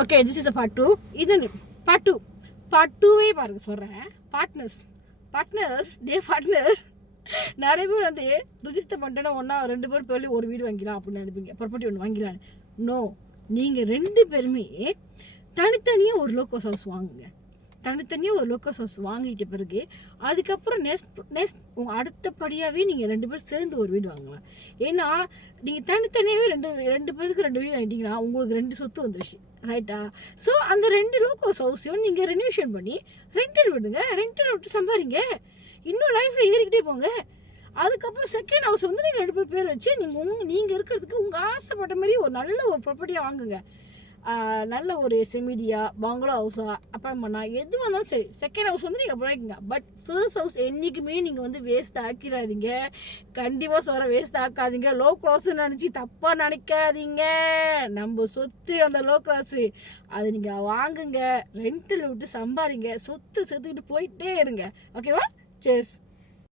Okay, this is a part 2. இது part 2வே பாருங்க சொல்கிறேன். பார்ட்னர்ஸ் நிறைய பேர் வந்து ரிஜிஸ்டர் பண்ணிட்டேன்னா ஒன்றா 2 பேர் பேர்லேயும் ஒரு வீடு வாங்கிக்கலாம் அப்படின்னு நினைப்பீங்க. ப்ராப்பர்ட்டி ஒன்று வாங்கிக்கலாம். நோ, நீங்கள் 2 பேருமே தனித்தனியாக ஒரு லோக்கல் ஹவுஸ் வாங்குங்க. தனித்தனியாக ஒரு லோக்கல் ஹவுஸ் வாங்கிட்ட பிறகு அதுக்கப்புறம் நெக்ஸ்ட் உங்கள் அடுத்தபடியாகவே நீங்கள் 2 பேர் சேர்ந்து ஒரு வீடு வாங்கலாம். ஏன்னா நீங்கள் தனித்தனியாகவே ரெண்டு பேருக்கு 2 வீடு வாங்கிட்டீங்கன்னா உங்களுக்கு 2 சொத்து வந்துருச்சு, ரைட்டா? ஸோ அந்த 2 லோக்கல் ஹவுஸையும் நீங்கள் ரெனியூஷன் பண்ணி ரெண்டல் விடுங்க. ரெண்டல் விட்டு சம்பாதிங்க. இன்னும் லைஃப்பில் ஏறிக்கிட்டே போங்க. அதுக்கப்புறம் செகண்ட் ஹவுஸ் வந்து நீங்கள் 2 பேர் வச்சு நீங்கள் இருக்கிறதுக்கு உங்கள் ஆசைப்பட்ட மாதிரி ஒரு நல்ல ஒரு ப்ராப்பர்ட்டியாக வாங்குங்க. நல்ல ஒரு செமிடியா, பங்களா ஹவுஸா, அப்பார்ட்மெண்ட்டா, எது வந்தாலும் சரி, செகண்ட் ஹவுஸ் வந்து நீங்கள் வாங்கிக்கங்க. பட் ஃபர்ஸ்ட் ஹவுஸ் என்றைக்குமே நீங்கள் வந்து வேஸ்ட் ஆக்கிடாதீங்க. கண்டிப்பாக சொல்கிற வேஸ்ட் ஆக்காதீங்க. லோ கிளாஸ்ன்னு நினச்சி தப்பாக நினைக்காதீங்க. நம்ம சொத்து அந்த லோ கிளாஸு, அது நீங்கள் வாங்குங்க. ரெண்டில் விட்டு சம்பாதிங்க. சொத்து சேர்த்துக்கிட்டு போயிட்டே இருங்க. ஓகேவா? செஸ்.